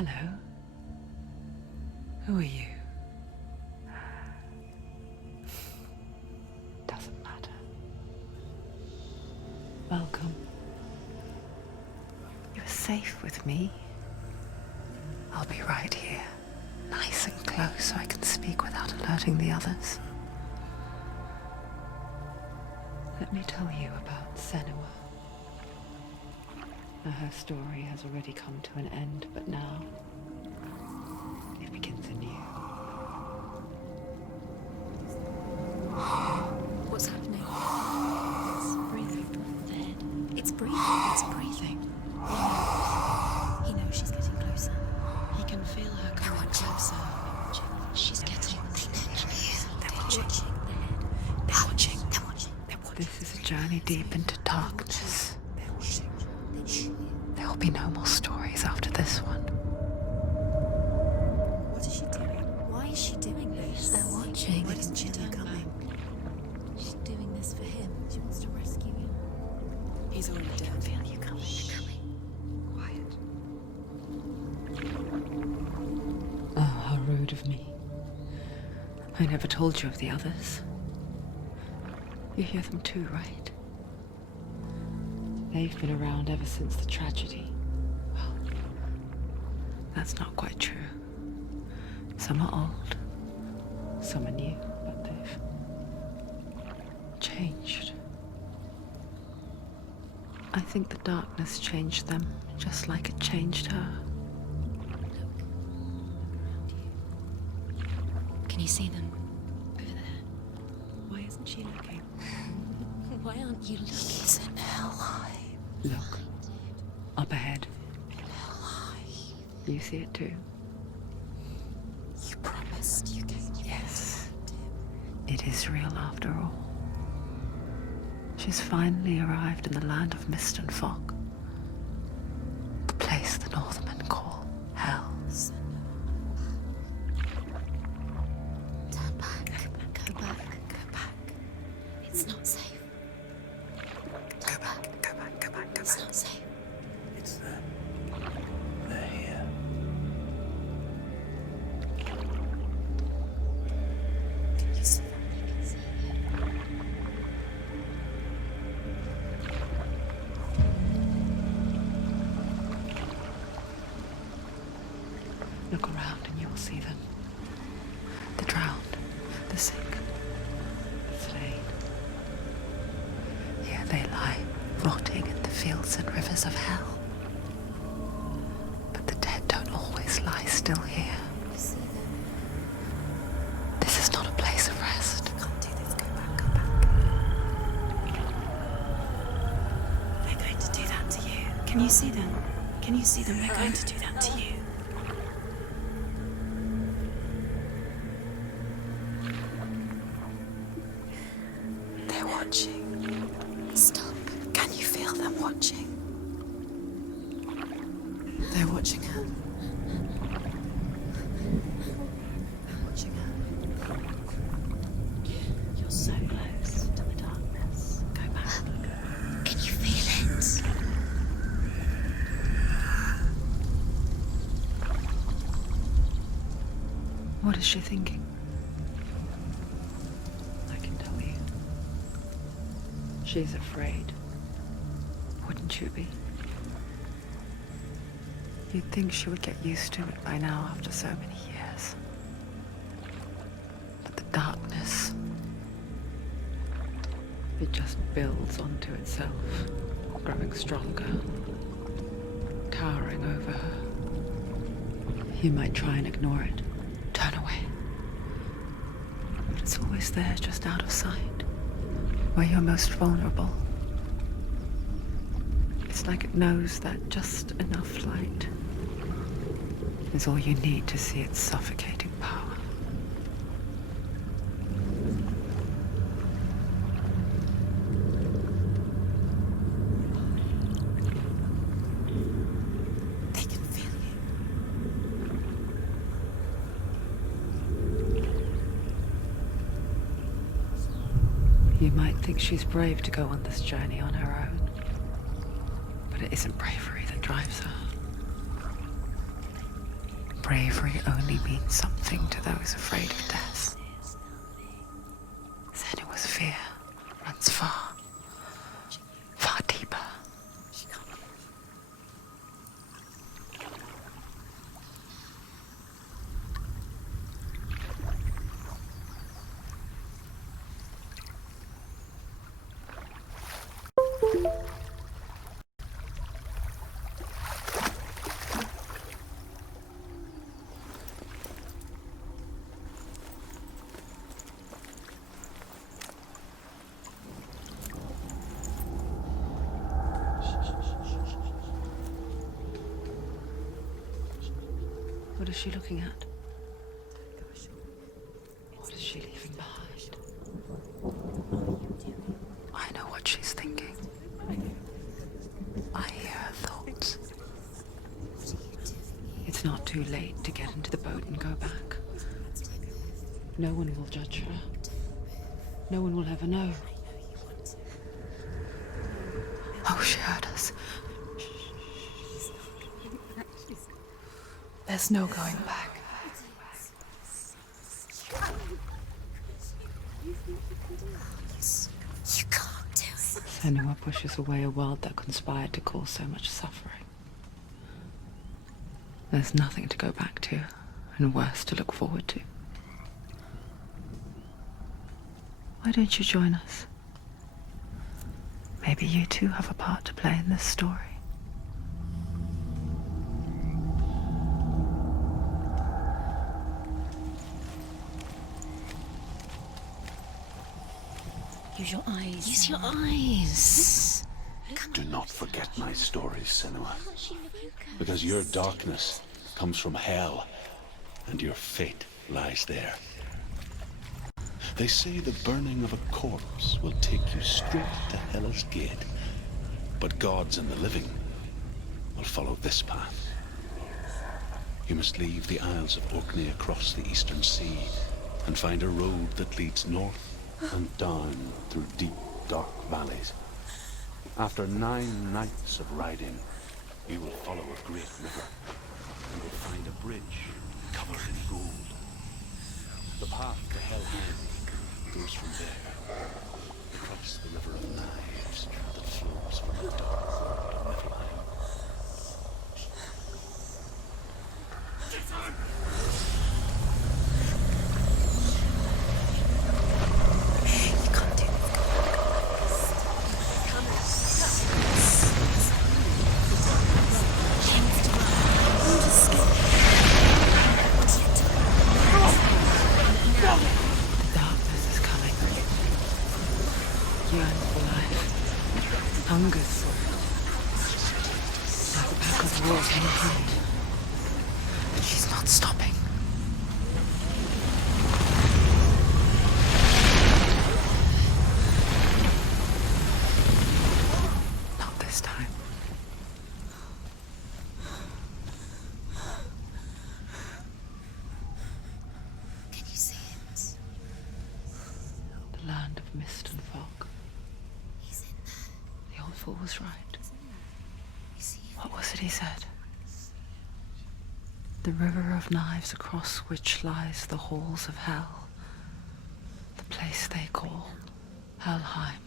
Hello. Who are you? Doesn't matter. Welcome. You're safe with me. I'll be right here, nice and close so I can speak without alerting the others. Let me tell you about Senua. Now, her story has already come to an end, but now it begins anew. What's happening? It's breathing. The head. It's breathing. It's breathing. He knows she's getting closer. He can feel her coming closer. She's getting closer. They're watching. The head. They're watching. They're watching. This is a journey deep into darkness. They're watching. There will be no more stories after this one. What is she doing? Why is she doing this? They're watching. Why doesn't she turn coming? She's doing this for him. She wants to rescue him. He's already dead. I feel you coming. Quiet. Oh, how rude of me. I never told you of the others. You hear them too, right? They've been around ever since the tragedy. Well, that's not quite true. Some are old, some are new, but they've changed. I think the darkness changed them, just like it changed her. Can you see them? Over there. Why isn't she looking? Why aren't you looking? He's in hell. Look, up ahead. You see it too? You promised you gave me. Yes. It is real after all. She's finally arrived in the land of mist and fog. The place the Northmen call Hell. Turn back. Go back. Go back. It's not safe. Go back. It's not safe. It's them. They're here. Can you see them? You can see it. Look around and you'll see them. The drowned, the sick, the slain. Here they lie, rotting in the fields and rivers of hell. But the dead don't always lie still here. You see them? This is not a place of rest. You can't do this. Go back. Go back. They're going to do that to you. Can you see them? Can you see them? They're going to do that to you. They're watching. Stop. Can you feel them watching? They're watching her. They're watching her. You're so close to the darkness. Go back. Can you feel it? What is she thinking? I can tell you. She's afraid. Wouldn't you be? You'd think she would get used to it by now after so many years. But the darkness, it just builds onto itself, growing stronger, towering over her. You might try and ignore it, turn away. But it's always there, just out of sight, where you're most vulnerable. It's like it knows that just enough light is all you need to see its suffocating power. They can feel you. You might think she's brave to go on this journey on her own, but it isn't bravery that drives her. bravery only means something to those afraid of death, then it was fear runs far, far deeper. What is she looking at? What is she leaving behind? I know what she's thinking. I hear her thoughts. It's not too late to get into the boat and go back. No one will judge her. No one will ever know. Oh, she heard us. There's no going back. You can't do it. Senua pushes away a world that conspired to cause so much suffering. There's nothing to go back to, and worse to look forward to. Why don't you join us? Maybe you too have a part to play in this story. Use your eyes. Use your eyes. Do not forget my stories, Senua. Because your darkness comes from hell, and your fate lies there. They say the burning of a corpse will take you straight to Hela's gate, but gods and the living will follow this path. You must leave the Isles of Orkney across the eastern sea and find a road that leads north and down through deep, dark valleys. After 9 nights of riding, you will follow a great river and will find a bridge covered in gold. The path to Helheim goes from there, across the river of knives that flows from the dark world of Niflheim. Yearns for life, hungers for it, like a pack of wolves in a hunt. But she's not stopping. Not this time. Can you see it? The land of mist and fog. He's in there. The old fool was right. You see it? What was it he said? The river of knives across which lies the halls of hell. The place they call Helheim.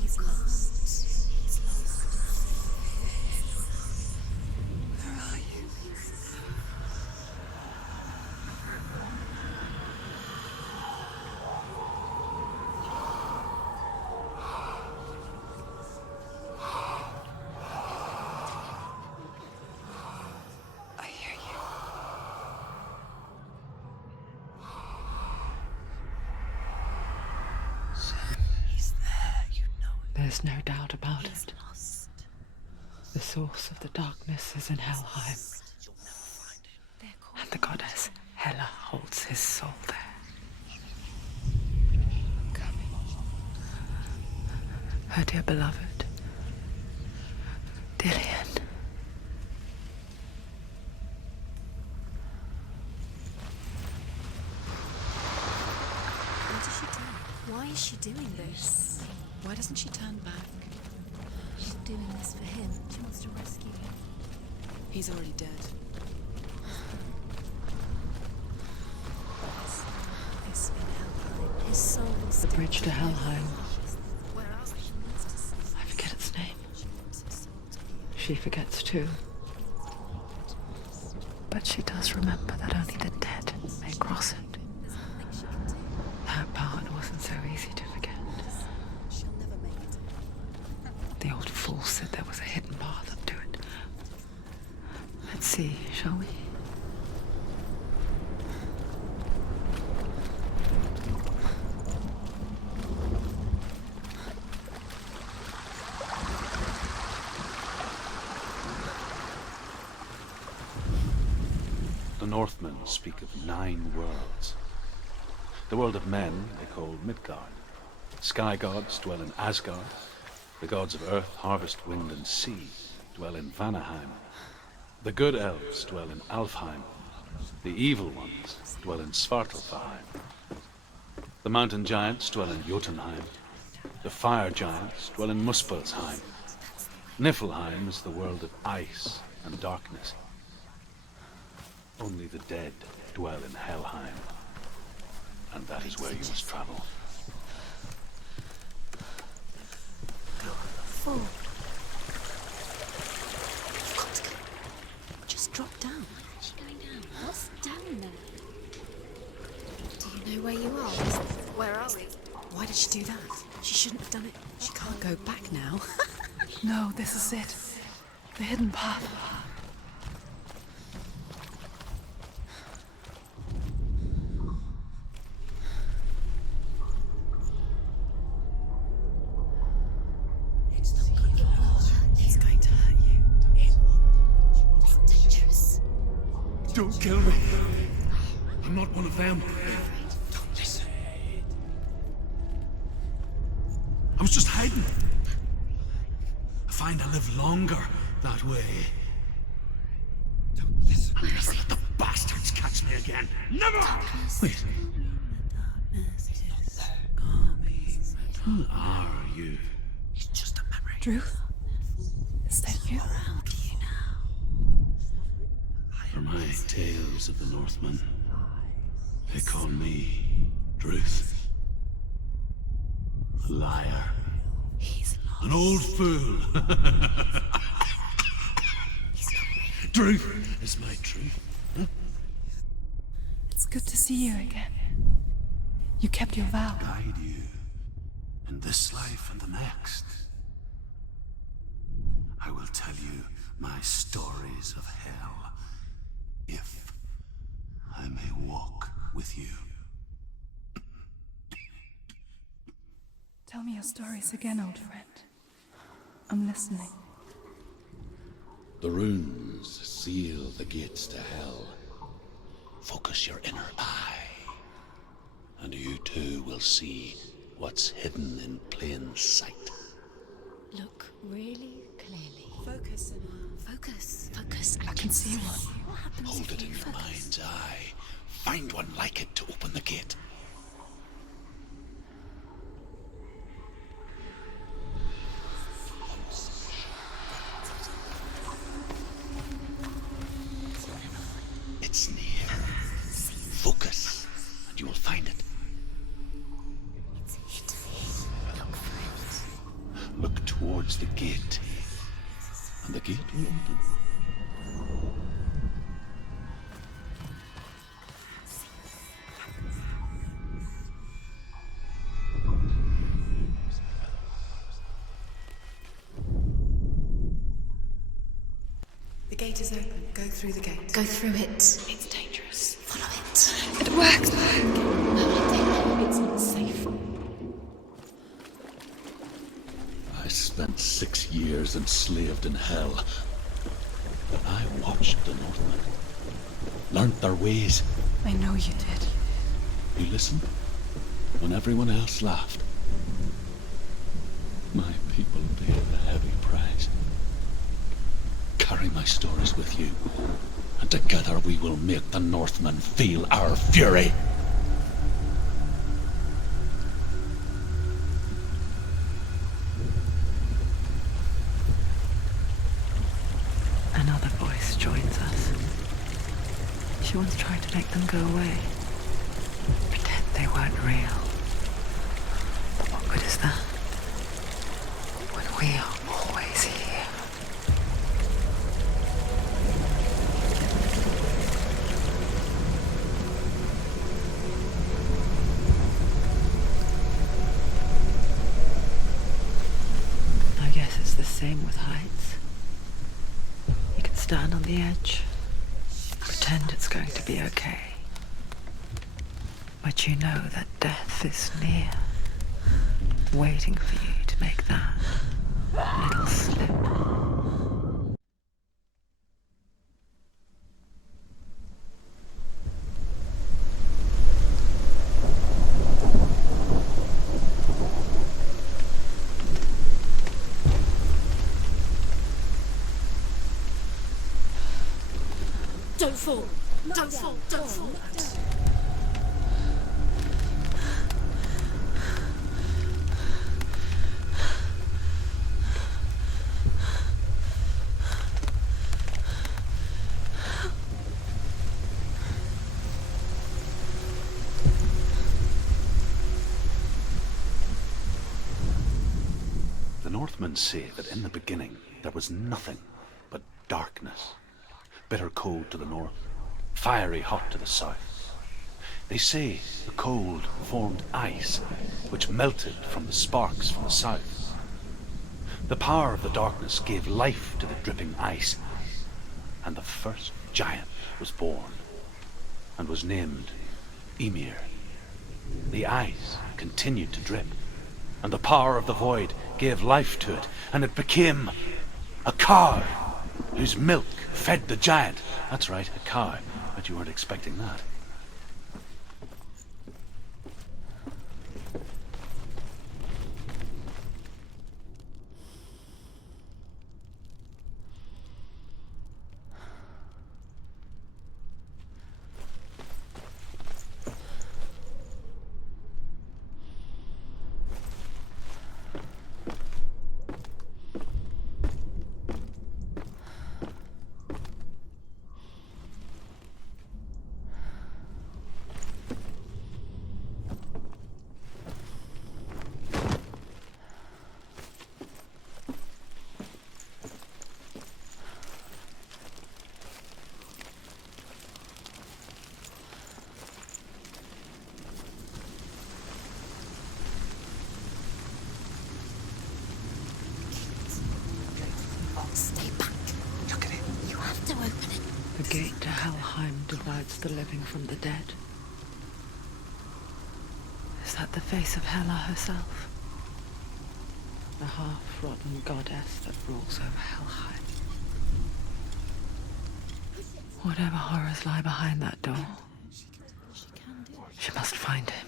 He's lost. He's lost. Where are you? I hear you. He's there, you know it. There's no doubt about He's it. lost. The source of the darkness is in Helheim, They're called and the goddess Hela holds his soul there. Her dear beloved, Dillian. What does she do? Why is she doing this? Why doesn't she turn back? She's doing this for him. She wants to rescue him. He's already dead. His soul is The still bridge to Helheim. Where else he needs to see. I forget its name. She wants his soul to be She forgets too. But she does remember that only the dead may cross it. There's nothing she can do. That part wasn't so easy to forget. She'll never make it. The old fool said there was a hidden path up to it. Let's see, shall we? The Northmen speak of 9 worlds. The world of men they call Midgard. Sky gods dwell in Asgard. The gods of earth, harvest, wind, and sea dwell in Vanaheim. The good elves dwell in Alfheim. The evil ones dwell in Svartalfheim. The mountain giants dwell in Jotunheim. The fire giants dwell in Muspelheim. Niflheim is the world of ice and darkness. Only the dead dwell in Helheim. And that is where you must travel. Forward. You've got to go. Just drop down. Where is she going down? What's down there? Do you know where you are? Where are we? Why did she do that? She shouldn't have done it. She can't go back now. No, this is it. The hidden path. It's going to hurt you. It's dangerous. Don't kill me. I'm not one of them. Don't listen. I was just hiding. I find I live longer that way. Don't listen. Never let the bastards catch me again. Never! Wait. Who are you? It's just a memory. Drew? Is that you? Around you now. For my tales of the Northmen, they call me Druth. A liar. He's lost. An old fool. Druth is my truth. Huh? It's good to see you again. You kept your vow. Guide you in this life and the next. I will tell you my stories of hell, if I may walk with you. Tell me your stories again, old friend. I'm listening. The runes seal the gates to hell. Focus your inner eye, and you too will see what's hidden in plain sight. Look really clearly. Focus. Focus. Focus. I can see one. What happens Hold if it you in your focus? mind's eye. Find one like it to open the gate. It's near. Focus, and you will find it. It's hidden. Look for it. Look towards the gate, and the gate will open. The gate is open. Go through the gate. Go through it. It's dangerous. Follow it. It works. No, it's not safe. I spent 6 years enslaved in hell. I watched the Northmen, learnt their ways. I know you did. You listened when everyone else laughed. My people paid a heavy price. Carry my stories with you, and together we will make the Northmen feel our fury. Another voice joins us. She once tried to make them go away. Pretend they weren't real. What is that? When we are always here. I guess it's the same with heights. You can stand on the edge, pretend it's going to be okay. But you know that death is near, waiting for you to make that little slip. Don't fall! Don't fall! Don't fall! The Northmen say that in the beginning there was nothing but darkness. Bitter cold to the north, fiery hot to the south. They say the cold formed ice, which melted from the sparks from the south. The power of the darkness gave life to the dripping ice, and the first giant was born, and was named Ymir. The ice continued to drip, and the power of the void gave life to it, and it became a cow whose milk fed the giant. That's right, a cow. Bet you weren't expecting that. Stay back. Look at it. You have to open it. The gate to Helheim divides the living from the dead. Is that the face of Hela herself? The half-rotten goddess that rules over Helheim. Whatever horrors lie behind that door, she must find him.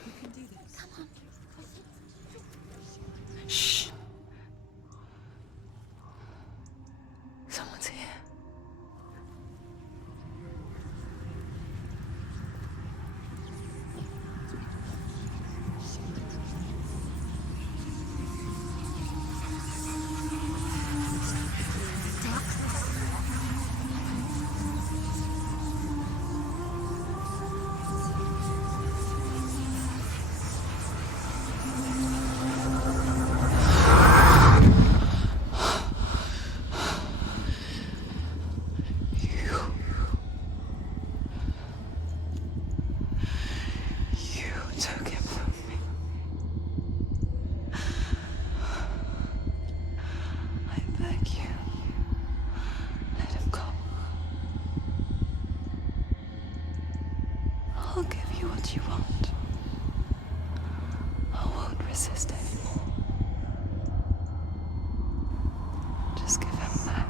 Shh. Someone's here. I'll give you what you want. I won't resist anymore. Just give him back.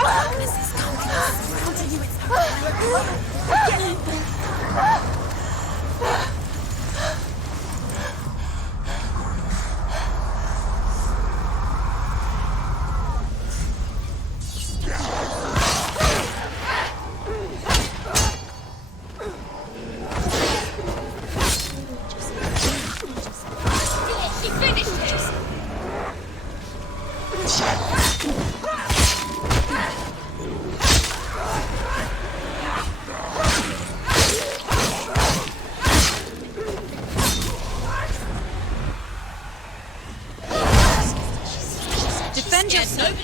Darkness is coming. Defend yourself!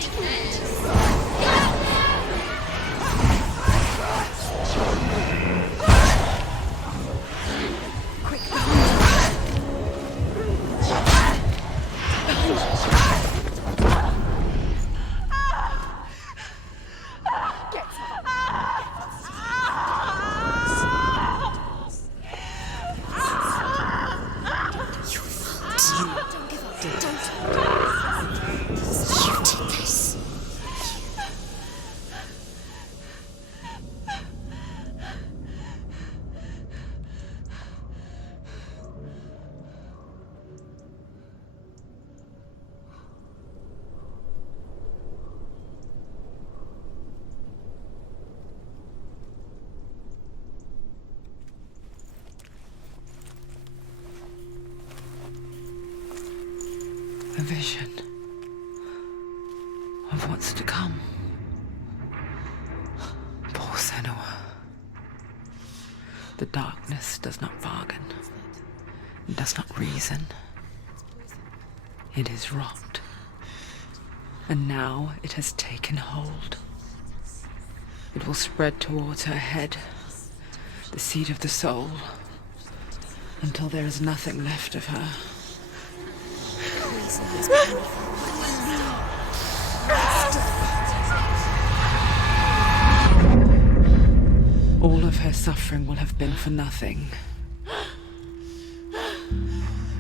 A vision of what's to come. Poor Senua. The darkness does not bargain. It does not reason. It is rot. And now it has taken hold. It will spread towards her head, the seat of the soul, until there is nothing left of her. All of her suffering will have been for nothing.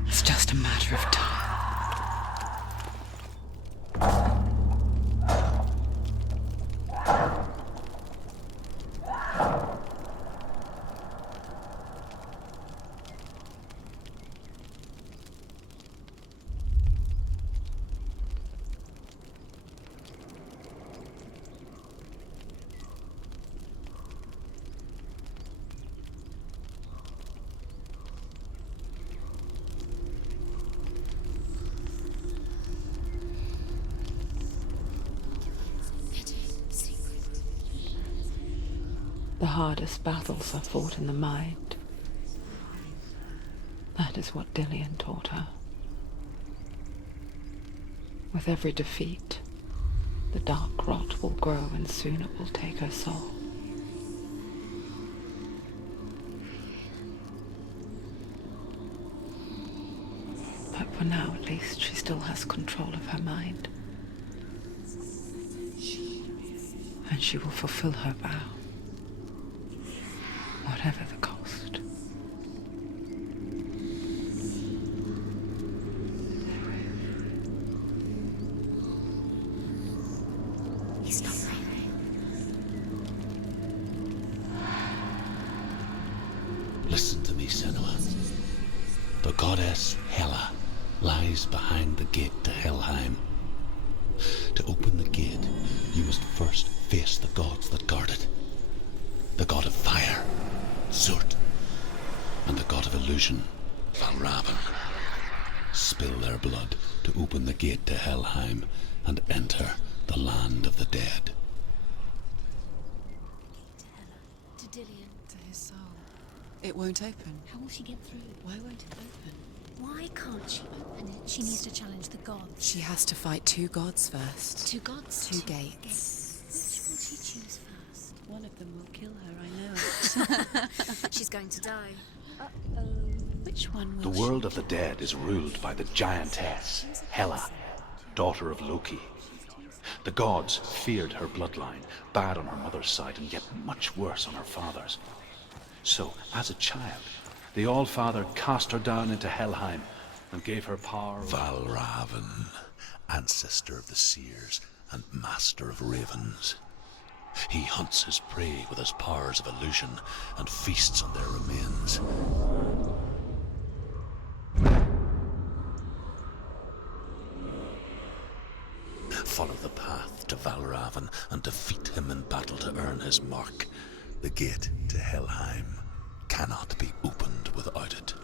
It's just a matter of time. The hardest battles are fought in the mind. That is what Dillian taught her. With every defeat, the dark rot will grow and soon it will take her soul. But for now, at least, she still has control of her mind. And she will fulfill her vow. Whatever the cost. He's not breathing. Listen to me, Senua. The goddess Hela lies behind the gate to Helheim. To open the gate, you must first face the gods that guard it. The god of fire, Zurt, and the god of illusion, Valravan. Spill their blood to open the gate to Helheim and enter the land of the dead. To Dillian. To his soul. It won't open. How will she get through? Why won't it open? Why can't she open it? She needs to challenge the gods. She has to fight two gods first. Two gods? Two gates. Which will she choose first? One of them will kill her, I know. She's going to die. Which one The will world of the dead is ruled by the giantess, Hela, daughter of Loki. The gods feared her bloodline, bad on her mother's side and yet much worse on her father's. So, as a child, the All-Father cast her down into Helheim and gave her power. Valravan, ancestor of the seers and master of ravens. He hunts his prey with his powers of illusion and feasts on their remains. Follow the path to Valravan and defeat him in battle to earn his mark. The gate to Helheim cannot be opened without it.